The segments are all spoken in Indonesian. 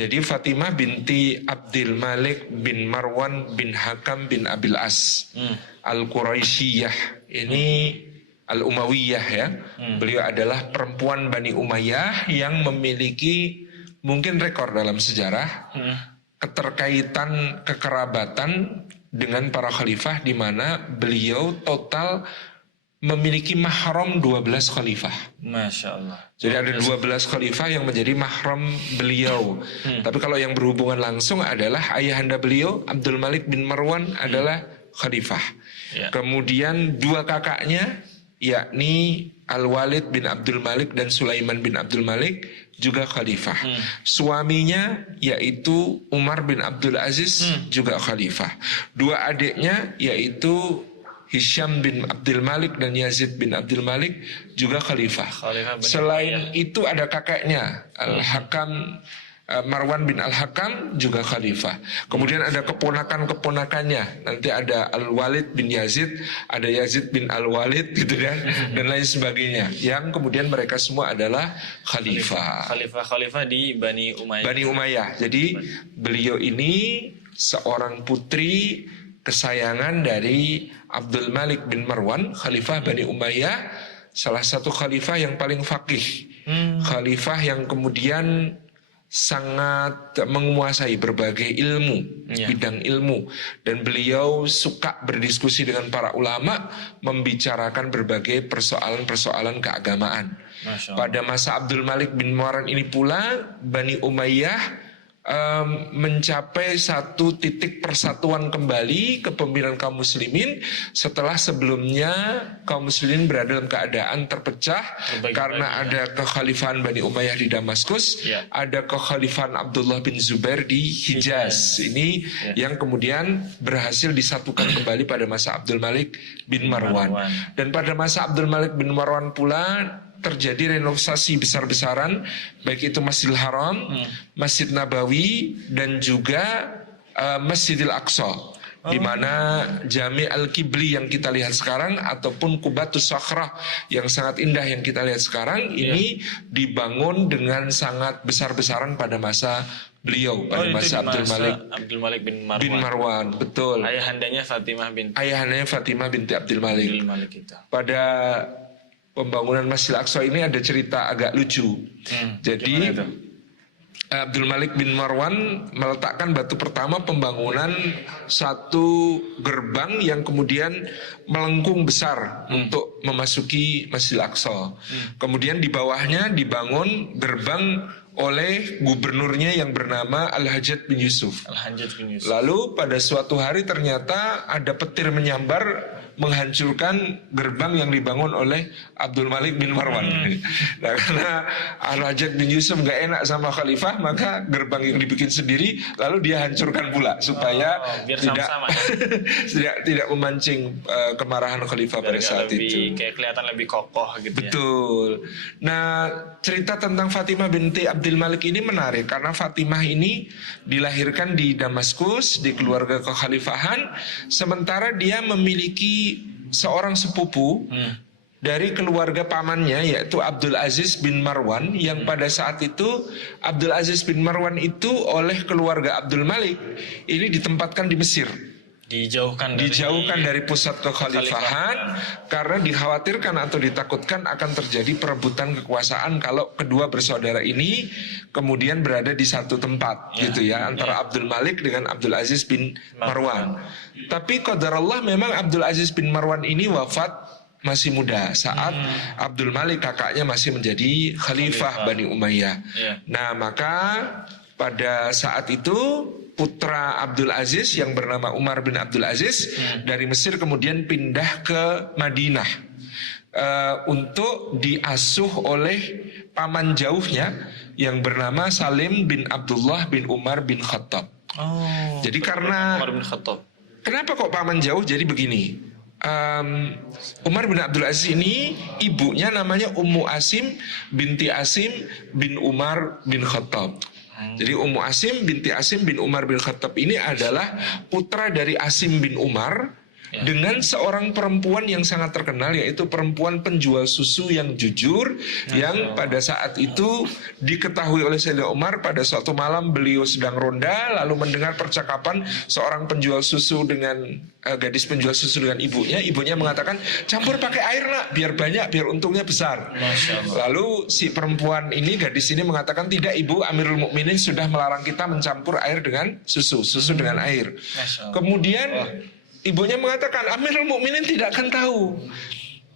Jadi Fatimah binti Abdul Malik bin Marwan bin Hakam bin Abil As Al-Quraisyiyah. Ini Al-Umayyah ya. Beliau adalah perempuan Bani Umayyah yang memiliki mungkin rekor dalam sejarah keterkaitan kekerabatan dengan para khalifah, di mana beliau total memiliki mahram 12 khalifah. Masya Allah. Jadi ada 12 khalifah yang menjadi mahram beliau. Tapi kalau yang berhubungan langsung adalah ayahanda beliau Abdul Malik bin Marwan adalah khalifah. Kemudian dua kakaknya yakni Al-Walid bin Abdul Malik dan Sulaiman bin Abdul Malik juga khalifah. Suaminya yaitu Umar bin Abdul Aziz juga khalifah. Dua adiknya yaitu Hisham bin Abdul Malik dan Yazid bin Abdul Malik juga khalifah. Selain itu ada kakaknya Al-Hakam, Marwan bin Al-Hakam juga khalifah. Kemudian ada keponakan-keponakannya. Nanti ada Al-Walid bin Yazid, ada Yazid bin Al-Walid gitu kan, dan lain sebagainya. Yang kemudian mereka semua adalah khalifah. Khalifah di Bani Umayyah. Bani Umayyah. Jadi beliau ini seorang putri kesayangan dari Abdul Malik bin Marwan, khalifah Bani Umayyah, salah satu khalifah yang paling faqih, khalifah yang kemudian sangat menguasai berbagai ilmu, bidang ilmu, dan beliau suka berdiskusi dengan para ulama, membicarakan berbagai persoalan-persoalan keagamaan. Pada masa Abdul Malik bin Marwan ini pula Bani Umayyah mencapai satu titik persatuan kembali kepemimpinan kaum muslimin setelah sebelumnya kaum muslimin berada dalam keadaan terpecah karena ada kekhalifahan Bani Umayyah di Damaskus, ada kekhalifahan Abdullah bin Zubair di Hijaz. Ini yang kemudian berhasil disatukan kembali pada masa Abdul Malik bin Marwan. Dan pada masa Abdul Malik bin Marwan pula terjadi renovasi besar-besaran, baik itu Masjidil Haram, Masjid Nabawi, dan juga Masjidil Aqsa, di mana Jami Al-Qibli yang kita lihat sekarang ataupun Qubatus Sakhrah yang sangat indah yang kita lihat sekarang ini dibangun dengan sangat besar-besaran pada masa beliau, pada masa Abdul Malik bin Marwan. Betul. Ayahandanya Fatimah binti Abdul Malik. Pada pembangunan Masjid Al-Aqsa ini ada cerita agak lucu. Jadi Abdul Malik bin Marwan meletakkan batu pertama pembangunan satu gerbang yang kemudian melengkung besar untuk memasuki Masjid Al-Aqsa. Kemudian di bawahnya dibangun gerbang oleh gubernurnya yang bernama Al-Hajjaj bin Yusuf. Lalu pada suatu hari ternyata ada petir menyambar menghancurkan gerbang yang dibangun oleh Abdul Malik bin Marwan. Nah, karena Al-Hajjaj bin Yusuf gak enak sama khalifah, maka gerbang yang dibikin sendiri lalu dia hancurkan pula supaya tidak memancing kemarahan khalifah pada saat itu. Kayak kelihatan lebih kokoh gitu. Betul. Nah, cerita tentang Fatimah binti Abdul Malik ini menarik karena Fatimah ini dilahirkan di Damaskus di keluarga kekhalifahan, sementara dia memiliki seorang sepupu dari keluarga pamannya yaitu Abdul Aziz bin Marwan, yang pada saat itu Abdul Aziz bin Marwan itu oleh keluarga Abdul Malik ini ditempatkan di Mesir. Dijauhkan dari pusat kekhalifahan karena dikhawatirkan atau ditakutkan akan terjadi perebutan kekuasaan kalau kedua bersaudara ini kemudian berada di satu tempat gitu ya, antara Abdul Malik dengan Abdul Aziz bin Marwan. Tapi qadarullah memang Abdul Aziz bin Marwan ini wafat masih muda saat Abdul Malik kakaknya masih menjadi khalifah Bani Umayyah. Nah, maka pada saat itu putra Abdul Aziz yang bernama Umar bin Abdul Aziz dari Mesir kemudian pindah ke Madinah untuk diasuh oleh paman jauhnya yang bernama Salim bin Abdullah bin Umar bin Khattab. Jadi karena Umar bin Khattab. Kenapa kok paman jauh? Jadi begini, Umar bin Abdul Aziz ini ibunya namanya Ummu Asim binti Asim bin Umar bin Khattab. Jadi Ummu Asim binti Asim bin Umar bin Khattab ini adalah putra dari Asim bin Umar dengan seorang perempuan yang sangat terkenal, yaitu perempuan penjual susu yang jujur, yang pada saat itu diketahui oleh Sayyidina Umar pada suatu malam beliau sedang ronda lalu mendengar percakapan seorang penjual susu dengan gadis penjual susu dengan ibunya. Ibunya mengatakan, campur pakai air nak, biar banyak, biar untungnya besar. Lalu si perempuan ini, gadis ini mengatakan, tidak ibu, Amirul Mukminin sudah melarang kita mencampur air dengan susu dengan air. Kemudian ibunya mengatakan, Amirul Mukminin tidak akan tahu.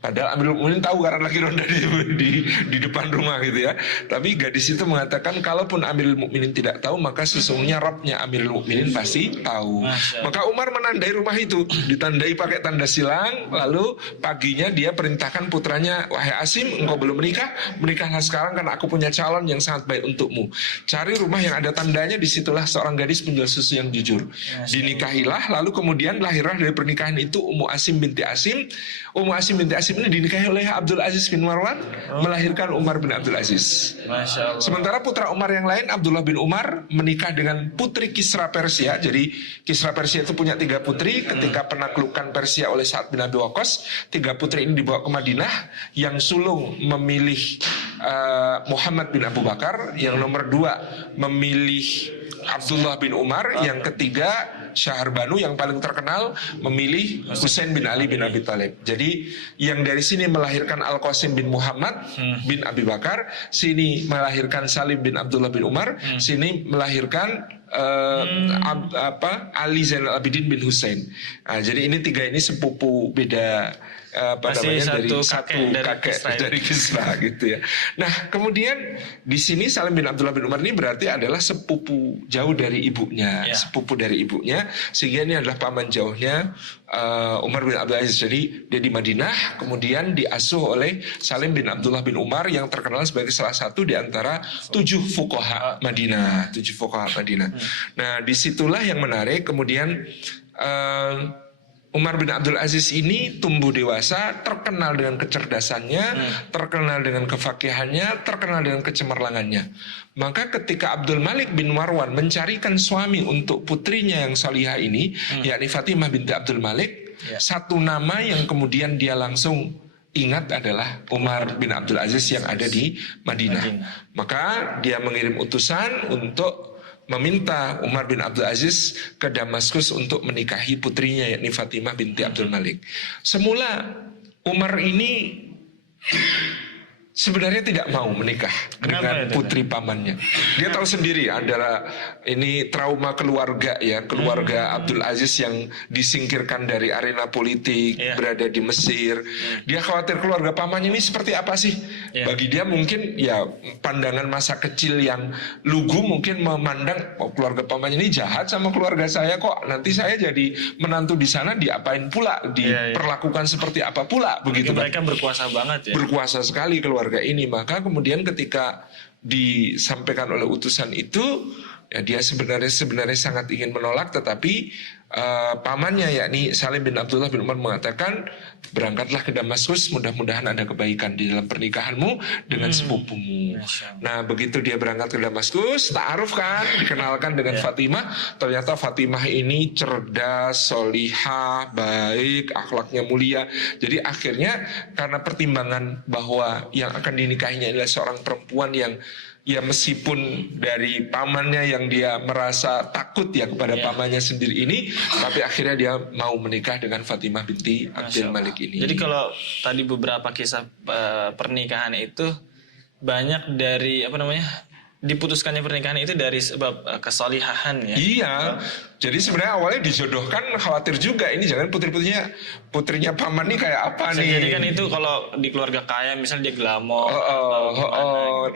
Padahal Amirul Mukminin tahu karena lagi ronda di depan rumah gitu ya. Tapi gadis itu mengatakan, kalaupun Amirul Mukminin tidak tahu, maka sesungguhnya Rabbnya Amirul Mukminin pasti tahu. Maka Umar menandai rumah itu, ditandai pakai tanda silang. Lalu paginya dia perintahkan putranya, wahai Asim, engkau belum menikah, menikahlah sekarang karena aku punya calon yang sangat baik untukmu. Cari rumah yang ada tandanya, disitulah seorang gadis penjual susu yang jujur. Dinikahilah, lalu kemudian lahirlah dari pernikahan itu Ummu Asim binti Asim. Ummu Asim binti Asim ini dinikahi oleh Abdul Aziz bin Marwan, melahirkan Umar bin Abdul Aziz. Masya Allah. Sementara putra Umar yang lain, Abdullah bin Umar, menikah dengan putri Kisra Persia. Jadi Kisra Persia itu punya 3 putri. Ketika penaklukan Persia oleh Sa'ad bin Abi Waqqas, 3 putri ini dibawa ke Madinah. Yang sulung memilih Muhammad bin Abu Bakar, yang nomor 2 memilih Abdullah bin Umar, yang ketiga Syahrbanu yang paling terkenal memilih Husain bin Ali bin Abi Thalib. Jadi yang dari sini melahirkan Al-Qasim bin Muhammad bin Abi Bakar, sini melahirkan Salim bin Abdullah bin Umar, sini melahirkan Ali Zainal Abidin bin Husain. Nah, jadi ini 3 ini sepupu beda dari satu kakek dari Kisra gitu ya. Nah kemudian di sini Salim bin Abdullah bin Umar ini berarti adalah sepupu jauh dari ibunya, sepupu dari ibunya, sehingga ini adalah paman jauhnya Umar bin Abdul Aziz. Jadi dia di Madinah, kemudian diasuh oleh Salim bin Abdullah bin Umar yang terkenal sebagai salah satu di antara 7 fuqaha Madinah, 7 fuqaha Madinah. Nah disitulah yang menarik, kemudian Umar bin Abdul Aziz ini tumbuh dewasa, terkenal dengan kecerdasannya, terkenal dengan kefakihannya, terkenal dengan kecemerlangannya. Maka ketika Abdul Malik bin Marwan mencarikan suami untuk putrinya yang salihah ini, yakni Fatimah binti Abdul Malik, satu nama yang kemudian dia langsung ingat adalah Umar bin Abdul Aziz yang ada di Madinah. Maka dia mengirim utusan untuk meminta Umar bin Abdul Aziz ke Damaskus untuk menikahi putrinya yakni Fatimah binti Abdul Malik. Semula Umar ini sebenarnya tidak mau menikah dengan putri pamannya. Dia tahu sendiri adalah ini trauma keluarga ya, keluarga Abdul Aziz yang disingkirkan dari arena politik, berada di Mesir. Dia khawatir keluarga pamannya ini seperti apa sih? Bagi dia mungkin ya pandangan masa kecil yang lugu, mungkin memandang keluarga pamannya ini jahat sama keluarga saya, kok nanti saya jadi menantu di sana diapain pula, diperlakukan seperti apa pula begitu. Mereka berkuasa banget ya. Berkuasa sekali keluarga ini. Maka kemudian ketika disampaikan oleh utusan itu, ya dia sebenarnya sangat ingin menolak, tetapi pamannya yakni Salim bin Abdullah bin Umar mengatakan, berangkatlah ke Damaskus, mudah-mudahan ada kebaikan di dalam pernikahanmu dengan sepupumu. Nah begitu dia berangkat ke Damaskus, ta'aruf kan, dikenalkan dengan Fatimah. Ternyata Fatimah ini cerdas, solihah, baik, akhlaknya mulia. Jadi akhirnya karena pertimbangan bahwa yang akan dinikahinya adalah seorang perempuan yang ya meskipun dari pamannya yang dia merasa takut ya kepada pamannya sendiri ini, tapi akhirnya dia mau menikah dengan Fatimah binti Abdul Malik ini. Jadi kalau tadi beberapa kisah pernikahan itu banyak dari diputuskannya pernikahan itu dari sebab kesolihahan ya. Iya. Jadi sebenarnya awalnya dijodohkan, khawatir juga ini jangan putrinya paman nih kayak apa nih. Jadi kan itu kalau di keluarga kaya misalnya dia glamor.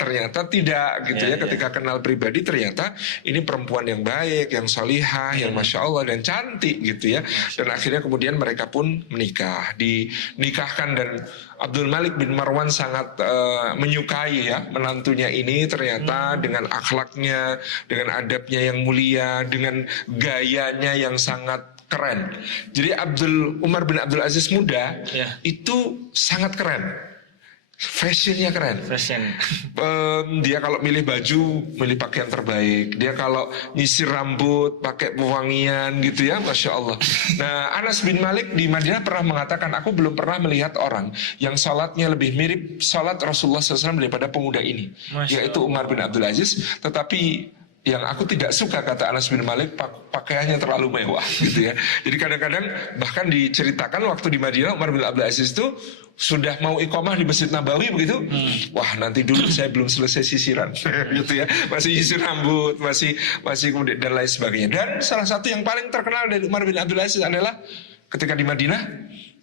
Ternyata tidak gitu ya. Ketika kenal pribadi ternyata ini perempuan yang baik, yang salihah, yang masya Allah dan cantik gitu ya. Dan akhirnya kemudian mereka pun menikah, dinikahkan, dan Abdul Malik bin Marwan sangat menyukai ya menantunya ini ternyata dengan akhlaknya, dengan adabnya yang mulia, dengan gayanya yang sangat keren. Jadi Umar bin Abdul Aziz muda itu sangat keren. Fashionnya keren. Fashion. Dia kalau milih baju, milih pakaian terbaik. Dia kalau nyisir rambut, pakai pewangian gitu ya, Masya Allah. Nah, Anas bin Malik di Madinah pernah mengatakan, aku belum pernah melihat orang yang salatnya lebih mirip salat Rasulullah SAW daripada pemuda ini, yaitu Umar bin Abdul Aziz. Tetapi yang aku tidak suka, kata Anas bin Malik, pakaiannya terlalu mewah gitu ya. Jadi kadang-kadang bahkan diceritakan waktu di Madinah Umar bin Abdul Aziz itu sudah mau iqamah di Masjid Nabawi begitu. Wah, nanti dulu saya belum selesai sisiran gitu ya. Masih sisir rambut, masih kemudian dan lain sebagainya. Dan salah satu yang paling terkenal dari Umar bin Abdul Aziz adalah ketika di Madinah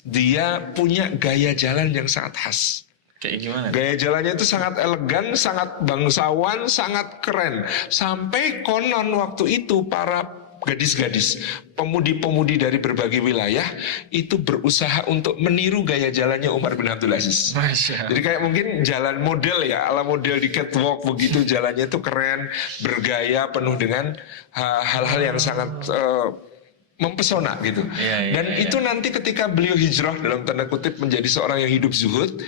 dia punya gaya jalan yang sangat khas. Kayak gimana? Gaya jalannya itu sangat elegan, sangat bangsawan, sangat keren. Sampai konon waktu itu para gadis-gadis, pemudi-pemudi dari berbagai wilayah itu berusaha untuk meniru gaya jalannya Umar bin Abdul Aziz. Jadi kayak mungkin jalan model ya, ala model di catwalk begitu, jalannya itu keren, bergaya, penuh dengan hal-hal yang sangat mempesona gitu. Dan itu nanti ketika beliau hijrah dalam tanda kutip menjadi seorang yang hidup zuhud,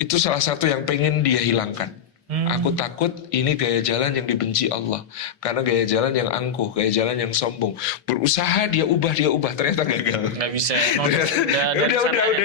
itu salah satu yang pengen dia hilangkan. Aku takut ini gaya jalan yang dibenci Allah, karena gaya jalan yang angkuh, gaya jalan yang sombong. Berusaha dia ubah, ternyata gagal. Nggak bisa. Udah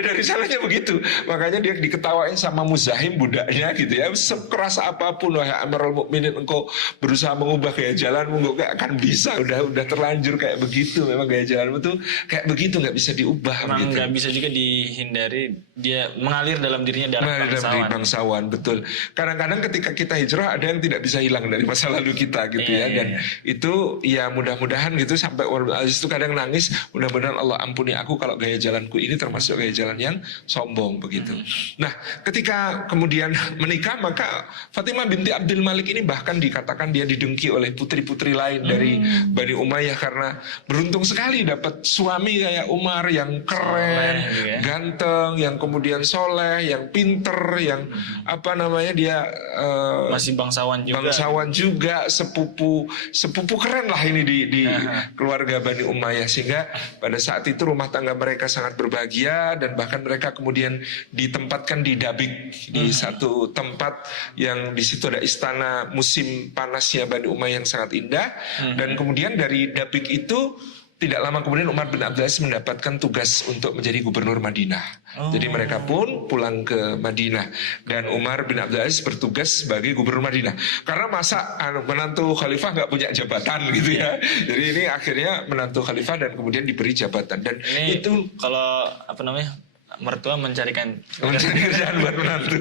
dari sananya begitu. Makanya dia diketawain sama Muzahim, budaknya gitu ya. Sekeras apapun wahai Amirul Mukminin, engkau berusaha mengubah gaya jalanmu, engkau gak akan bisa. Udah terlanjur kayak begitu. Memang gaya jalanmu tuh kayak begitu, nggak bisa diubah. Memang gitu. nggak bisa juga dihindari. Dia mengalir dalam dirinya darah bangsawan. Betul. Kadang-kadang ketika kita hijrah ada yang tidak bisa hilang dari masa lalu kita gitu ya. Dan itu ya mudah-mudahan gitu, sampai Umar bin Aziz itu kadang nangis, mudah-mudahan Allah ampuni aku kalau gaya jalanku ini termasuk gaya jalan yang sombong begitu. Nah, ketika kemudian menikah, maka Fatimah binti Abdul Malik ini bahkan dikatakan dia didengki oleh putri-putri lain dari Bani Umayyah karena beruntung sekali dapat suami kayak Umar yang keren, ganteng, yang kemudian soleh, yang pinter, yang dia masih bangsawan juga, sepupu keren lah ini di keluarga Bani Umayyah, sehingga pada saat itu rumah tangga mereka sangat berbahagia. Dan bahkan mereka kemudian ditempatkan di Dabik, di satu tempat yang di situ ada istana musim panasnya Bani Umayyah yang sangat indah. Dan kemudian dari Dabik itu tidak lama kemudian Umar bin Abdul Aziz mendapatkan tugas untuk menjadi gubernur Madinah. Jadi mereka pun pulang ke Madinah dan Umar bin Abdul Aziz bertugas sebagai gubernur Madinah. Karena masa menantu khalifah nggak punya jabatan gitu ya. Jadi ini akhirnya menantu khalifah dan kemudian diberi jabatan. Dan ini itu kalau mertua mencarikan kerjaan buat menantu.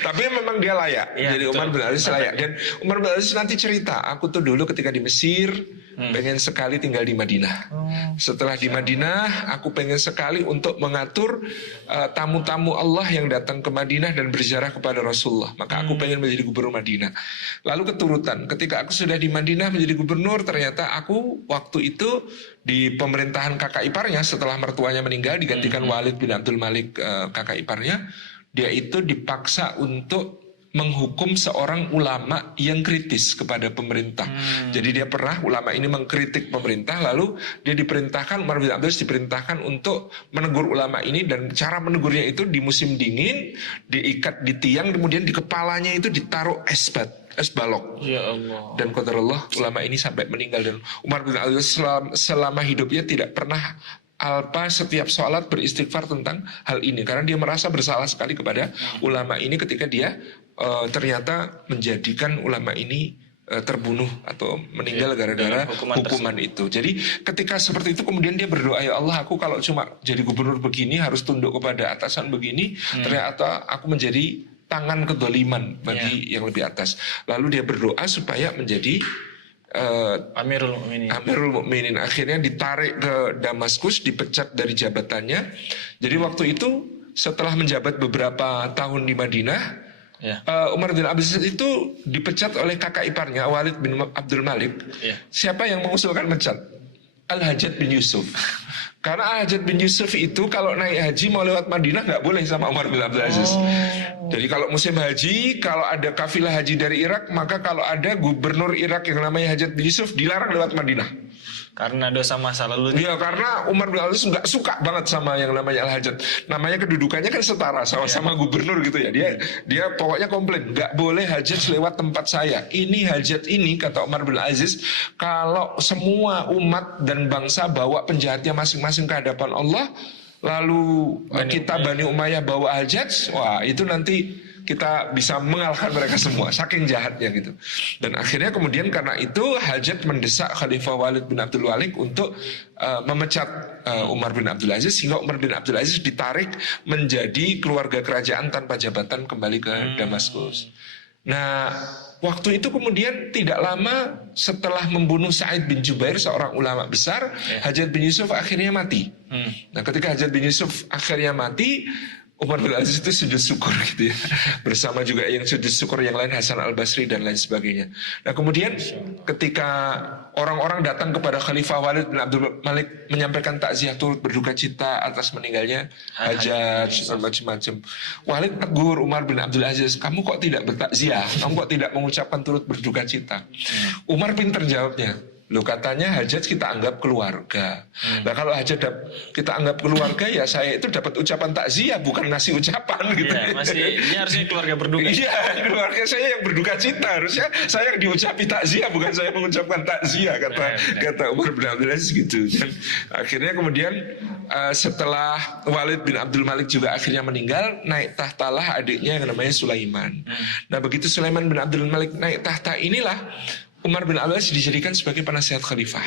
Tapi memang dia layak. Jadi Umar bin Abdul Aziz layak. Dan Umar bin Abdul Aziz nanti cerita, aku tuh dulu ketika di Mesir pengen sekali tinggal di Madinah. Setelah di Madinah, aku pengen sekali untuk mengatur tamu-tamu Allah yang datang ke Madinah dan berziarah kepada Rasulullah. Maka aku pengen menjadi gubernur Madinah. Lalu keturutan, ketika aku sudah di Madinah menjadi gubernur, ternyata aku waktu itu di pemerintahan kakak iparnya setelah mertuanya meninggal digantikan Walid bin Abdul Malik, kakak iparnya. Dia itu dipaksa untuk menghukum seorang ulama yang kritis kepada pemerintah. Jadi dia pernah, ulama ini mengkritik pemerintah, lalu dia diperintahkan, Umar bin Abdul Aziz diperintahkan untuk menegur ulama ini. Dan cara menegurnya itu di musim dingin, diikat di tiang, kemudian di kepalanya itu ditaruh es balok. Ya Allah. Dan qadarullah ulama ini sampai meninggal. Dan Umar bin Abdul Aziz selama hidupnya tidak pernah setiap sholat beristighfar tentang hal ini, karena dia merasa bersalah sekali kepada ulama ini ketika dia ternyata menjadikan ulama ini terbunuh atau meninggal gara-gara hukuman itu. Jadi ketika seperti itu kemudian dia berdoa, ya Allah, aku kalau cuma jadi gubernur begini harus tunduk kepada atasan begini, ternyata aku menjadi tangan kedoliman bagi yang lebih atas. Lalu dia berdoa supaya menjadi Amirul Mukminin. Akhirnya ditarik ke Damaskus, dipecat dari jabatannya. Jadi waktu itu setelah menjabat beberapa tahun di Madinah, Umar bin Abdul Aziz itu dipecat oleh kakak iparnya Walid bin Abdul Malik. Siapa yang mengusulkan pecat? Al-Hajjaj bin Yusuf. Karena Al-Hajjaj bin Yusuf itu kalau naik haji mau lewat Madinah nggak boleh sama Umar bin Abdul Aziz. Jadi kalau musim haji, kalau ada kafilah haji dari Irak, maka kalau ada gubernur Irak yang namanya Al-Hajjaj bin Yusuf dilarang lewat Madinah. Karena dosa masa lalu. Ya karena Umar bin Abdul Aziz nggak suka banget sama yang namanya Al-Hajjaj. Namanya kedudukannya kan setara sama-sama gubernur gitu ya. Dia pokoknya komplain, nggak boleh Hajjaj lewat tempat saya. Ini Hajjaj ini, kata Umar bin Aziz, kalau semua umat dan bangsa bawa penjahatnya masing-masing ke hadapan Allah, lalu kita Bani Umayyah bawa Hajjaj, wah itu nanti kita bisa mengalahkan mereka semua, saking jahatnya gitu. Dan akhirnya kemudian karena itu Hajjaj mendesak Khalifah Walid bin Abdul Malik untuk memecat Umar bin Abdul Aziz, sehingga Umar bin Abdul Aziz ditarik menjadi keluarga kerajaan tanpa jabatan kembali ke Damaskus. Nah, waktu itu kemudian tidak lama setelah membunuh Sa'id bin Jubair, seorang ulama besar, Hajjaj bin Yusuf akhirnya mati. Nah, ketika Hajjaj bin Yusuf akhirnya mati, Umar bin Aziz itu sujud syukur gitu ya. Bersama juga yang sujud syukur yang lain, Hasan al-Basri dan lain sebagainya. Nah kemudian ketika orang-orang datang kepada Khalifah Walid bin Abdul Malik menyampaikan takziah turut berduka cita atas meninggalnya Hajjaj dan macam-macam, Walid tegur Umar bin Abdul Aziz, kamu kok tidak bertakziah? Kamu kok tidak mengucapkan turut berduka cita? Umar pintar jawabnya, loh katanya Hajjaj kita anggap keluarga. Nah kalau Hajjaj kita anggap keluarga, ya saya itu dapat ucapan takziah, bukan ngasih ucapan gitu. Iya, ini harusnya keluarga berduka. Iya, keluarga saya yang berduka cita, harusnya saya yang diucapi takziah, bukan saya mengucapkan takziah, kata Umar bin Abdul Aziz gitu. Dan akhirnya kemudian setelah Walid bin Abdul Malik juga akhirnya meninggal, naik tahtalah adiknya yang namanya Sulaiman. Nah begitu Sulaiman bin Abdul Malik naik tahta, inilah Umar bin Abdul Aziz dijadikan sebagai penasihat khalifah.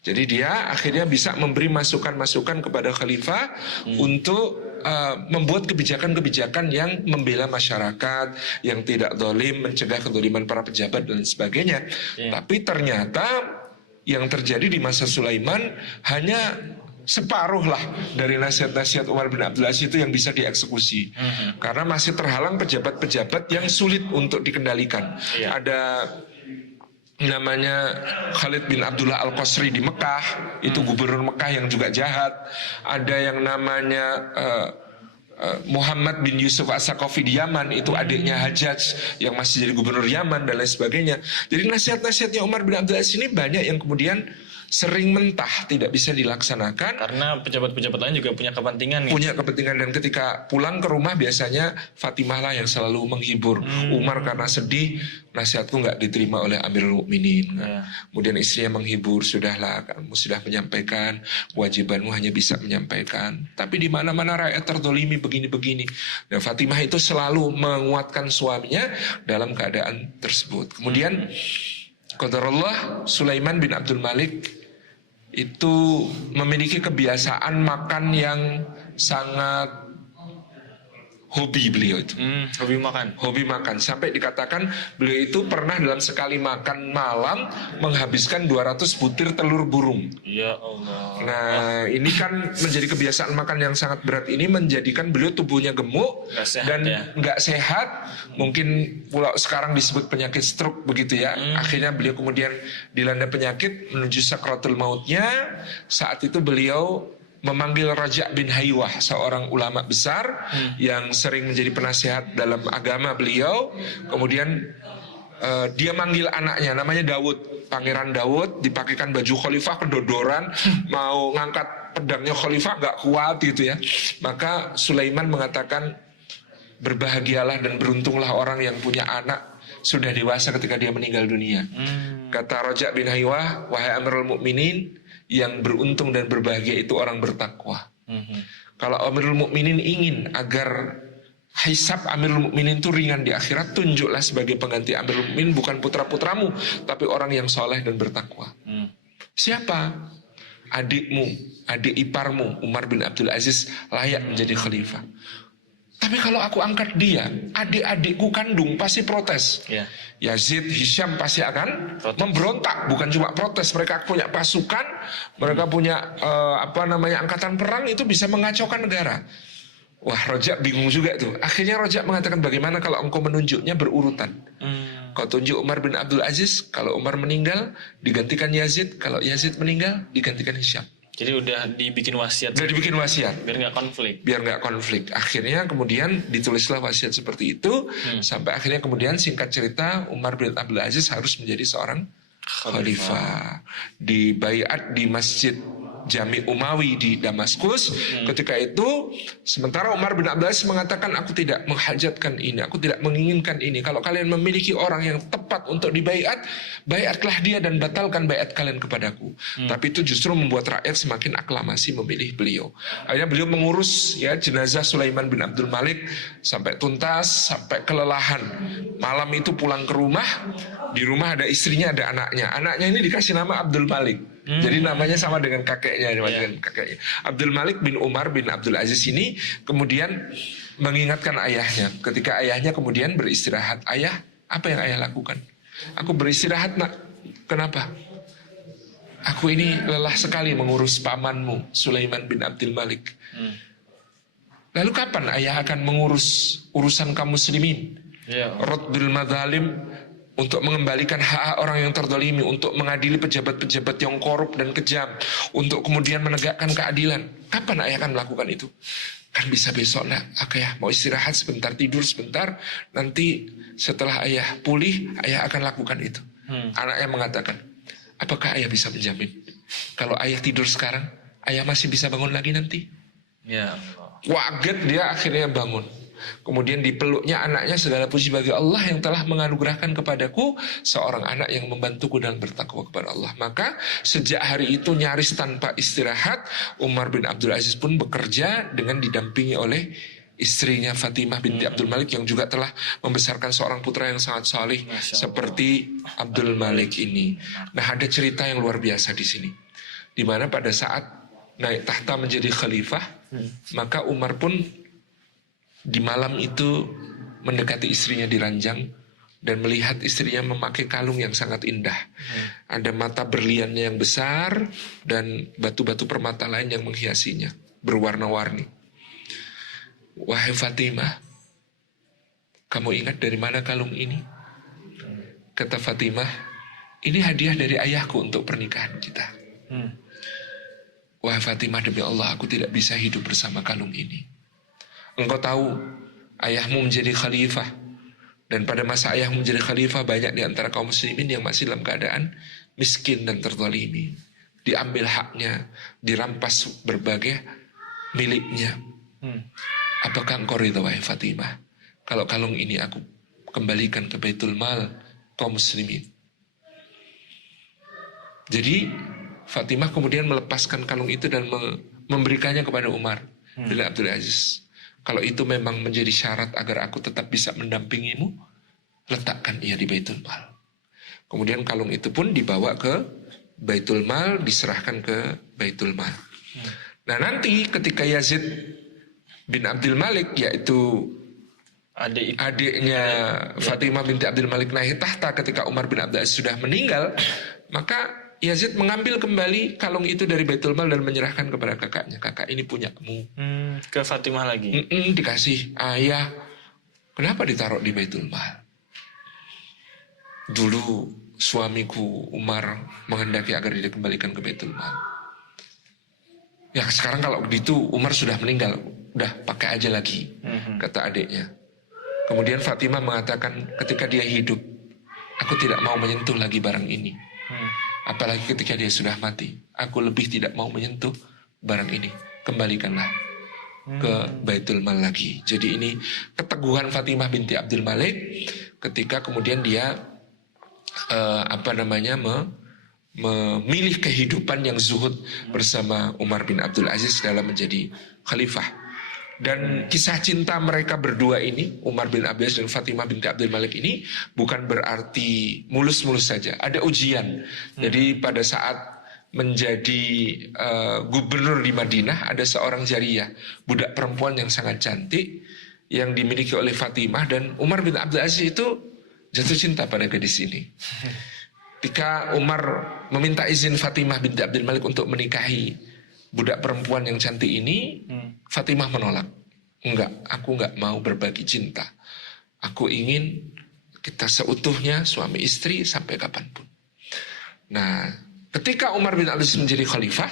Jadi dia akhirnya bisa memberi masukan-masukan kepada khalifah untuk membuat kebijakan-kebijakan yang membela masyarakat, yang tidak zalim, mencegah kezaliman para pejabat dan sebagainya. Tapi ternyata yang terjadi di masa Sulaiman hanya separuh lah dari nasihat-nasihat Umar bin Abdul Aziz itu yang bisa dieksekusi. Karena masih terhalang pejabat-pejabat yang sulit untuk dikendalikan. Ada namanya Khalid bin Abdullah Al-Qasri di Mekah, itu gubernur Mekah yang juga jahat. Ada yang namanya Muhammad bin Yusuf As-Saqafi di Yaman, itu adiknya Hajjaj yang masih jadi gubernur Yaman dan lain sebagainya. Jadi nasihat-nasihatnya Umar bin Abdul Aziz ini banyak yang kemudian sering mentah, tidak bisa dilaksanakan. Karena pejabat-pejabat lain juga punya kepentingan. Punya kepentingan, dan ketika pulang ke rumah biasanya Fatimah lah yang selalu menghibur. Umar karena sedih, nasihatku nggak diterima oleh Amirul Mukminin. Kemudian istrinya menghibur, sudahlah kamu sudah menyampaikan, kewajibanmu hanya bisa menyampaikan. Tapi di mana-mana rakyat terdolimi begini-begini. Dan Fatimah itu selalu menguatkan suaminya dalam keadaan tersebut. Kemudian qadarullah, Sulaiman bin Abdul Malik itu memiliki kebiasaan makan yang sangat hobi beliau itu. Hobi makan. Sampai dikatakan beliau itu pernah dalam sekali makan malam menghabiskan 200 butir telur burung. Ya Allah. Nah, ini kan menjadi kebiasaan makan yang sangat berat ini menjadikan beliau tubuhnya gemuk dan nggak sehat. Mungkin pula sekarang disebut penyakit stroke begitu ya. Akhirnya beliau kemudian dilanda penyakit menuju sakratul mautnya. Saat itu beliau memanggil Raja bin Haywah, seorang ulama besar yang sering menjadi penasihat dalam agama beliau. Kemudian dia manggil anaknya, namanya Daud, Pangeran Daud, dipakaikan baju khalifah, kedodoran, mau ngangkat pedangnya khalifah nggak kuat gitu ya. Maka Sulaiman mengatakan, berbahagialah dan beruntunglah orang yang punya anak sudah dewasa ketika dia meninggal dunia. Kata Raja bin Haywah, wahai Amirul Mukminin, yang beruntung dan berbahagia itu orang bertakwa. Kalau Amirul Mukminin ingin agar hisab Amirul Mukminin itu ringan di akhirat, tunjuklah sebagai pengganti Amirul Mukminin bukan putra-putramu, tapi orang yang soleh dan bertakwa. Siapa? Adikmu, adik iparmu Umar bin Abdul Aziz layak menjadi khalifah. Tapi kalau aku angkat dia, adik-adikku kandung pasti protes. Yazid, Hisham pasti akan memberontak. Bukan cuma protes, mereka punya pasukan, mereka punya angkatan perang, itu bisa mengacaukan negara. Wah, Rojak bingung juga tuh. Akhirnya Rojak mengatakan, bagaimana kalau engkau menunjuknya berurutan? Kau tunjuk Umar bin Abdul Aziz, kalau Umar meninggal digantikan Yazid, kalau Yazid meninggal digantikan Hisham. Jadi udah dibikin wasiat. Udah dibikin wasiat. Biar nggak konflik. Biar nggak konflik. Akhirnya kemudian ditulislah wasiat seperti itu. Sampai akhirnya kemudian singkat cerita Umar bin Abdul Aziz harus menjadi seorang khalifah. Di baiat di Masjid Jami Umawi di Damaskus. Ketika itu, sementara Umar bin Abdul Aziz mengatakan, aku tidak menghajatkan ini, aku tidak menginginkan ini. Kalau kalian memiliki orang yang tepat untuk dibaiat, baiatlah dia dan batalkan baiat kalian kepadaku. Tapi itu justru membuat rakyat semakin aklamasi memilih beliau. Akhirnya beliau mengurus ya jenazah Sulaiman bin Abdul Malik sampai tuntas, sampai kelelahan. Malam itu pulang ke rumah. Di rumah ada istrinya, ada anaknya. Anaknya ini dikasih nama Abdul Malik. Jadi namanya sama dengan kakeknya, dengan kakeknya. Abdul Malik bin Umar bin Abdul Aziz ini kemudian mengingatkan ayahnya. Ketika ayahnya kemudian beristirahat, ayah, apa yang ayah lakukan? Aku beristirahat, nak. Kenapa? Aku ini lelah sekali mengurus pamanmu, Sulaiman bin Abdul Malik. Lalu kapan ayah akan mengurus urusan kaum muslimin? Raddul madzalim, untuk mengembalikan hak orang yang terdolimi, untuk mengadili pejabat-pejabat yang korup dan kejam, untuk kemudian menegakkan keadilan. Kapan ayah akan melakukan itu? Kan bisa besok, nak. Ayah mau istirahat sebentar, tidur sebentar. Nanti setelah ayah pulih, ayah akan lakukan itu. Anaknya mengatakan, apakah ayah bisa menjamin kalau ayah tidur sekarang, ayah masih bisa bangun lagi nanti? Ya. Kaget dia, akhirnya bangun. Kemudian dipeluknya anaknya, segala puji bagi Allah yang telah menganugerahkan kepadaku seorang anak yang membantuku dalam bertakwa kepada Allah. Maka sejak hari itu nyaris tanpa istirahat, Umar bin Abdul Aziz pun bekerja dengan didampingi oleh istrinya Fatimah binti Abdul Malik yang juga telah membesarkan seorang putra yang sangat saleh seperti Abdul Malik ini. Nah, ada cerita yang luar biasa di sini, di mana pada saat naik tahta menjadi khalifah, maka Umar pun di malam itu mendekati istrinya di ranjang dan melihat istrinya memakai kalung yang sangat indah. Ada mata berliannya yang besar dan batu-batu permata lain yang menghiasinya, berwarna-warni. Wahai Fatimah, kamu ingat dari mana kalung ini? Kata Fatimah, ini hadiah dari ayahku untuk pernikahan kita. Wahai Fatimah, demi Allah aku tidak bisa hidup bersama kalung ini. Engkau tahu ayahmu menjadi khalifah, dan pada masa ayahmu menjadi khalifah banyak di antara kaum muslimin yang masih dalam keadaan miskin dan terzalimi. Diambil haknya, dirampas berbagai miliknya. Apakah engkau ridha, wahai Fatimah, kalau kalung ini aku kembalikan ke Baitul Mal kaum muslimin? Jadi Fatimah kemudian melepaskan kalung itu dan memberikannya kepada Umar bin Abdul Aziz. Kalau itu memang menjadi syarat agar aku tetap bisa mendampingimu, letakkan ia di Baitul Mal. Kemudian kalung itu pun dibawa ke Baitul Mal, diserahkan ke Baitul Mal. Nah, nanti ketika Yazid bin Abdul Malik, yaitu adiknya Fatimah binti Abdul Malik naik tahta ketika Umar bin Abdul Aziz sudah meninggal, maka Yazid mengambil kembali kalung itu dari Baitul Mal dan menyerahkan kepada kakaknya. Kakak, ini punyamu. Ke Fatimah lagi? Dikasih. Ayah, kenapa ditaruh di Baitul Mal? Dulu suamiku Umar menghendaki agar dikembalikan ke Baitul Mal. Ya sekarang kalau begitu Umar sudah meninggal, udah pakai aja lagi, kata adiknya. Kemudian Fatimah mengatakan, ketika dia hidup, aku tidak mau menyentuh lagi barang ini. Apalagi ketika dia sudah mati, aku lebih tidak mau menyentuh barang ini. Kembalikanlah ke Baitul Mal lagi. Jadi ini keteguhan Fatimah binti Abdul Malik ketika kemudian dia memilih kehidupan yang zuhud bersama Umar bin Abdul Aziz dalam menjadi khalifah. Dan kisah cinta mereka berdua ini, Umar bin Abdul Aziz dan Fatimah binti Abdul Malik ini, bukan berarti mulus-mulus saja. Ada ujian. Jadi pada saat menjadi gubernur di Madinah, ada seorang jariyah, budak perempuan yang sangat cantik, yang dimiliki oleh Fatimah, dan Umar bin Abdul Aziz itu jatuh cinta pada gadis ini. Ketika Umar meminta izin Fatimah binti Abdul Malik untuk menikahi budak perempuan yang cantik ini, Fatimah menolak. Enggak, aku enggak mau berbagi cinta. Aku ingin kita seutuhnya suami istri sampai kapanpun. Nah, ketika Umar bin Abdul Aziz menjadi khalifah,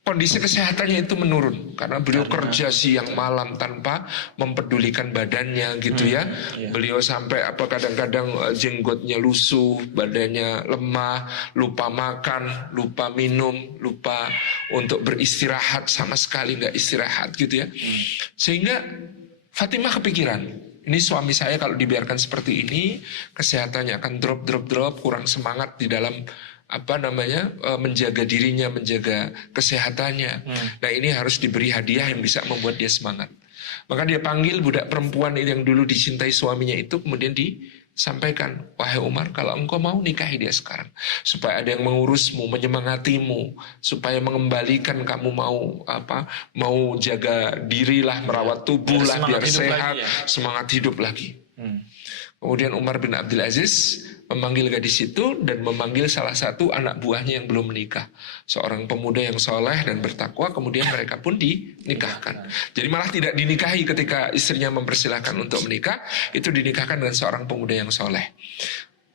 kondisi kesehatannya itu menurun karena beliau kerja siang malam tanpa mempedulikan badannya gitu ya. Beliau sampai kadang-kadang jenggotnya lusuh, badannya lemah, lupa makan, lupa minum, lupa untuk beristirahat, sama sekali nggak istirahat gitu ya. Sehingga Fatimah kepikiran, ini suami saya kalau dibiarkan seperti ini kesehatannya akan drop, kurang semangat di dalam menjaga dirinya, menjaga kesehatannya. Nah ini harus diberi hadiah yang bisa membuat dia semangat. Maka dia panggil budak perempuan yang dulu dicintai suaminya itu, kemudian disampaikan, wahai Umar, kalau engkau mau nikahi dia sekarang, supaya ada yang mengurusmu, menyemangatimu, supaya mengembalikan kamu mau jaga dirilah, merawat tubuh lah biar sehat, semangat hidup lagi. Kemudian Umar bin Abdul Aziz memanggil gadis itu dan memanggil salah satu anak buahnya yang belum menikah, seorang pemuda yang soleh dan bertakwa. Kemudian mereka pun dinikahkan. Jadi malah tidak dinikahi ketika istrinya mempersilahkan untuk menikah, itu dinikahkan dengan seorang pemuda yang soleh.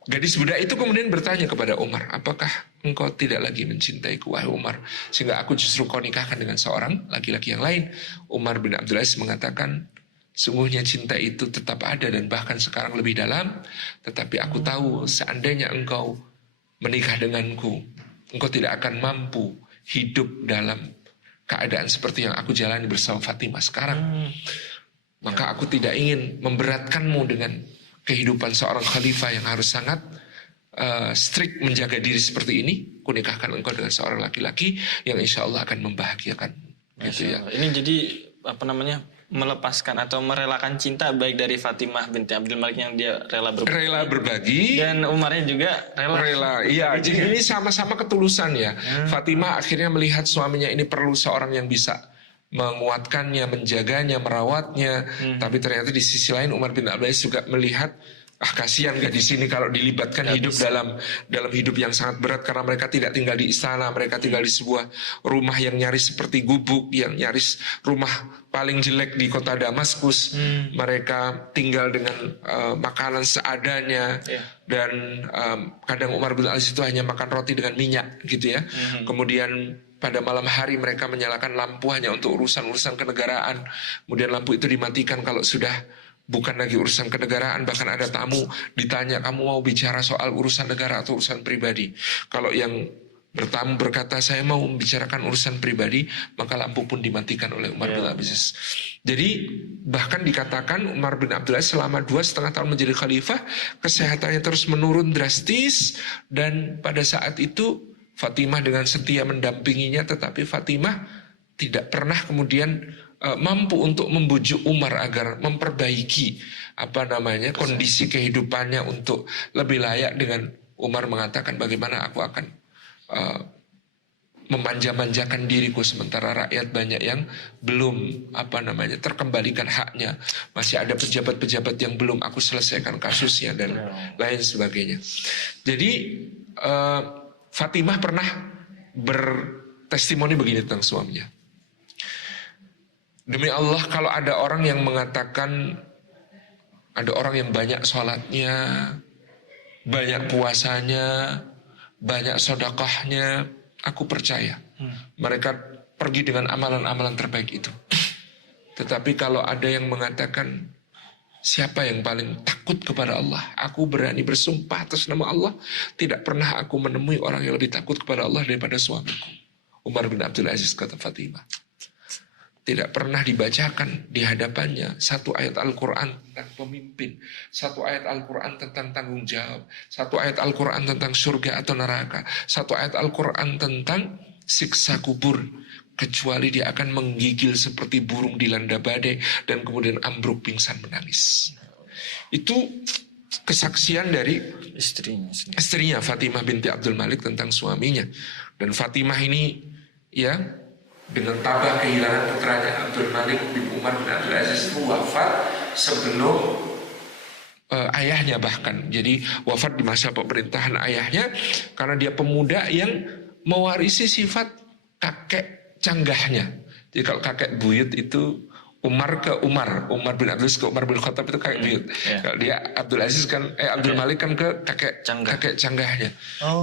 Gadis budak itu kemudian bertanya kepada Umar, apakah engkau tidak lagi mencintaiku wahai Umar, sehingga aku justru kau nikahkan dengan seorang laki-laki yang lain? Umar bin Abdul Aziz mengatakan, sungguhnya cinta itu tetap ada dan bahkan sekarang lebih dalam. Tetapi aku tahu seandainya engkau menikah denganku, engkau tidak akan mampu hidup dalam keadaan seperti yang aku jalani bersama Fatimah sekarang. Maka aku tidak ingin memberatkanmu dengan kehidupan seorang khalifah yang harus sangat strict menjaga diri seperti ini. Kunikahkan engkau dengan seorang laki-laki yang insya Allah akan membahagiakan. Gitu ya. Ini jadi melepaskan atau merelakan cinta baik dari Fatimah binti Abdul Malik yang dia rela berbagi dan Umarnya juga rela. Iya, jadi ini sama-sama ketulusan ya. Fatimah akhirnya melihat suaminya ini perlu seorang yang bisa menguatkannya, menjaganya, merawatnya. Tapi ternyata di sisi lain Umar bin Abdul Aziz juga melihat, kasihan gadis ini kalau dilibatkan hidup dalam hidup yang sangat berat, karena mereka tidak tinggal di istana, mereka tinggal di sebuah rumah yang nyaris seperti gubuk, yang nyaris rumah paling jelek di kota Damaskus. Mereka tinggal dengan makanan seadanya, dan kadang Umar bin Aziz itu hanya makan roti dengan minyak gitu ya. Kemudian pada malam hari mereka menyalakan lampu hanya untuk urusan-urusan kenegaraan. Kemudian lampu itu dimatikan kalau sudah bukan lagi urusan kenegaraan. Bahkan ada tamu ditanya, kamu mau bicara soal urusan negara atau urusan pribadi? Kalau yang bertamu berkata, saya mau membicarakan urusan pribadi, maka lampu pun dimatikan oleh Umar bin Abdul Aziz. Jadi bahkan dikatakan Umar bin Abdul Aziz selama 2,5 tahun menjadi khalifah, kesehatannya terus menurun drastis. Dan pada saat itu Fatimah dengan setia mendampinginya, tetapi Fatimah tidak pernah kemudian mampu untuk membujuk Umar agar memperbaiki kondisi kehidupannya untuk lebih layak. Dengan Umar mengatakan, bagaimana aku akan memanja-manjakan diriku sementara rakyat banyak yang belum terkembalikan haknya, masih ada pejabat-pejabat yang belum aku selesaikan kasusnya dan lain sebagainya. Jadi Fatimah pernah bertestimoni begini tentang suaminya. Demi Allah, kalau ada orang yang mengatakan ada orang yang banyak sholatnya, banyak puasanya, banyak sedekahnya, aku percaya mereka pergi dengan amalan-amalan terbaik itu. Tetapi kalau ada yang mengatakan, siapa yang paling takut kepada Allah? Aku berani bersumpah atas nama Allah, tidak pernah aku menemui orang yang lebih takut kepada Allah daripada suamiku, Umar bin Abdul Aziz, kata Fatimah. Tidak pernah dibacakan di hadapannya satu ayat Al-Quran tentang pemimpin, satu ayat Al-Quran tentang tanggung jawab, satu ayat Al-Quran tentang surga atau neraka, satu ayat Al-Quran tentang siksa kubur, kecuali dia akan menggigil seperti burung dilanda badai dan kemudian ambruk pingsan menangis. Itu kesaksian dari istrinya Fatimah binti Abdul Malik tentang suaminya. Dan Fatimah ini dengan tabah kehilangan putranya Abdul Malik bin Umar bin Abdul Aziz itu wafat sebelum ayahnya bahkan. Jadi wafat di masa pemerintahan ayahnya karena dia pemuda yang mewarisi sifat kakek canggahnya. Jadi kalau kakek buyut itu Umar bin Abdul Aziz ke Umar bin Khattab itu kakek buyut. Kalau dia Abdul Aziz kan Abdul Malik kan ke kakek canggahnya.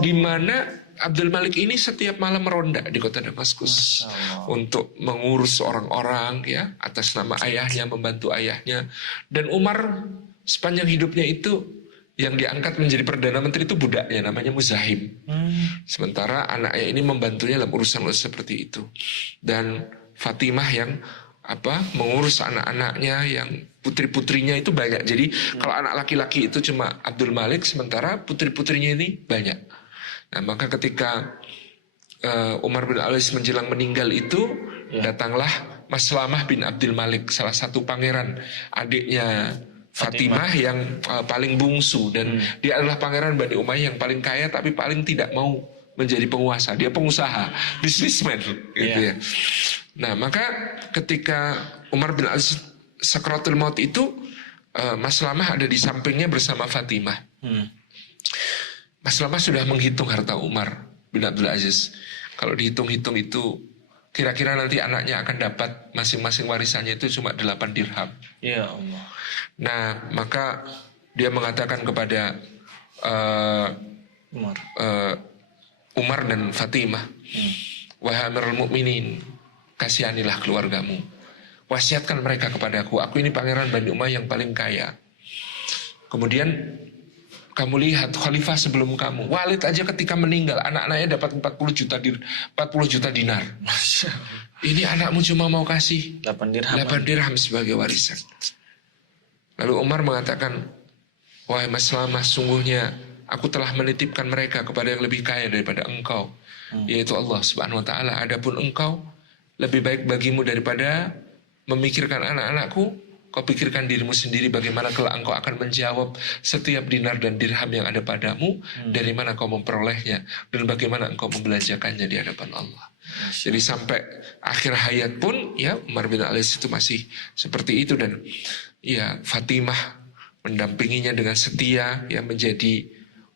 Di mana Abdul Malik ini setiap malam meronda di kota Damaskus untuk mengurus orang-orang ya atas nama ayahnya, membantu ayahnya. Dan Umar sepanjang hidupnya itu yang diangkat menjadi perdana menteri itu budaknya namanya Muzahim. Sementara anaknya ini membantunya dalam urusan-urusan seperti itu. Dan Fatimah yang mengurus anak-anaknya, yang putri-putrinya itu banyak. Jadi kalau anak laki-laki itu cuma Abdul Malik, sementara putri-putrinya ini banyak. Nah maka ketika Umar bin Al-Aziz menjelang meninggal itu, datanglah Maslamah bin Abdul Malik, salah satu pangeran, adiknya Fatimah yang paling bungsu, dan dia adalah pangeran Bani Umayyah yang paling kaya tapi paling tidak mau menjadi penguasa. Dia pengusaha, businessman gitu ya. Nah maka ketika Umar bin Aziz sakratul maut itu, Maslamah ada di sampingnya bersama Fatimah. Maslamah sudah menghitung harta Umar bin Abdul Aziz. Kalau dihitung-hitung itu kira-kira nanti anaknya akan dapat masing-masing warisannya itu cuma 8 dirham. Ya Allah. Nah maka dia mengatakan kepada Umar dan Fatimah, wahai Amirul Mukminin, kasihanilah keluargamu, wasiatkan mereka kepadaku. Aku ini pangeran Bani Umayyah yang paling kaya. Kemudian kamu lihat khalifah sebelum kamu, Walid aja ketika meninggal anak-anaknya dapat 40 juta dinar. Ini anakmu cuma mau kasih 8 dirham sebagai warisan. Lalu Umar mengatakan, wahai Maslamah, sungguhnya aku telah menitipkan mereka kepada yang lebih kaya daripada engkau, yaitu Allah Subhanahu wa taala. Adapun engkau, lebih baik bagimu daripada memikirkan anak-anakku, kau pikirkan dirimu sendiri bagaimana kelak engkau akan menjawab setiap dinar dan dirham yang ada padamu, dari mana kau memperolehnya, dan bagaimana engkau membelanjakannya di hadapan Allah. Jadi sampai akhir hayat pun ya Umar bin Al-Aziz itu masih seperti itu. Dan ya Fatimah mendampinginya dengan setia, ya menjadi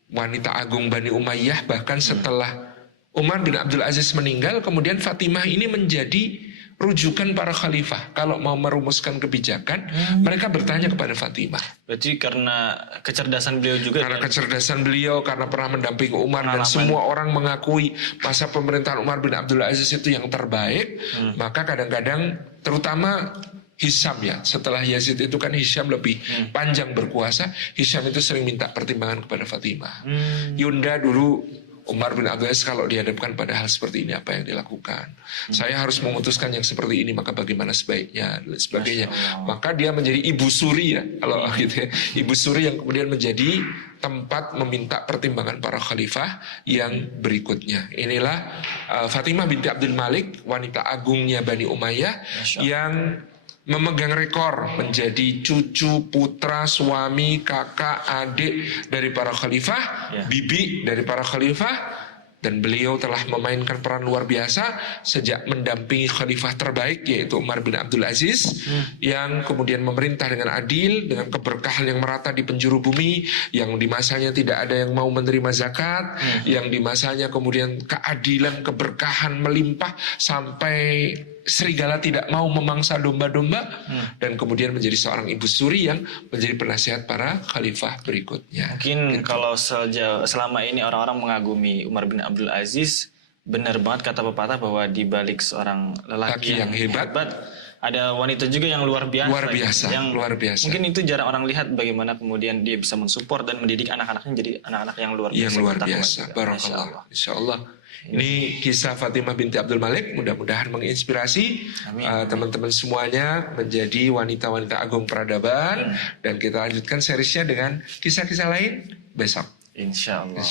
wanita agung Bani Umayyah. Bahkan setelah Umar bin Abdul Aziz meninggal, kemudian Fatimah ini menjadi rujukan para khalifah. Kalau mau merumuskan kebijakan, mereka bertanya kepada Fatimah. Berarti karena kecerdasan beliau juga. Karena kecerdasan beliau, karena pernah mendampingi Umar, dan semua orang mengakui masa pemerintahan Umar bin Abdul Aziz itu yang terbaik. Maka kadang-kadang, terutama Hisham ya, setelah Yazid itu kan Hisham lebih panjang berkuasa. Hisham itu sering minta pertimbangan kepada Fatimah. Yunda dulu Umar bin Abdul Aziz kalau dihadapkan pada hal seperti ini apa yang dilakukan? Saya harus memutuskan yang seperti ini, maka bagaimana sebaiknya dan sebagainya. Maka dia menjadi ibu suri ya, kalau gitu ya. Ibu suri yang kemudian menjadi tempat meminta pertimbangan para khalifah yang berikutnya. Inilah Fatimah binti Abdul Malik, wanita agungnya Bani Umayyah yang memegang rekor menjadi cucu, putra, suami, kakak, adik dari para khalifah, bibi dari para khalifah. Dan beliau telah memainkan peran luar biasa sejak mendampingi khalifah terbaik, yaitu Umar bin Abdul Aziz, yang kemudian memerintah dengan adil, dengan keberkahan yang merata di penjuru bumi, yang di masanya tidak ada yang mau menerima zakat, yang di masanya kemudian keadilan, keberkahan melimpah sampai serigala tidak mau memangsa domba-domba, dan kemudian menjadi seorang ibu suri yang menjadi penasihat para khalifah berikutnya. Mungkin kalau selama ini orang-orang mengagumi Umar bin Abdul Aziz, benar banget kata pepatah bahwa di balik seorang lelaki yang hebat, ada wanita juga yang luar biasa. Luar biasa. Mungkin itu jarang orang lihat bagaimana kemudian dia bisa mensupport dan mendidik anak-anaknya jadi anak-anak yang luar biasa. Yang luar biasa. Barakallah. Insyaallah. Ini kisah Fatimah binti Abdul Malik, mudah-mudahan menginspirasi teman-teman semuanya menjadi wanita-wanita agung peradaban. Dan kita lanjutkan seriesnya dengan kisah-kisah lain besok. Insyaallah.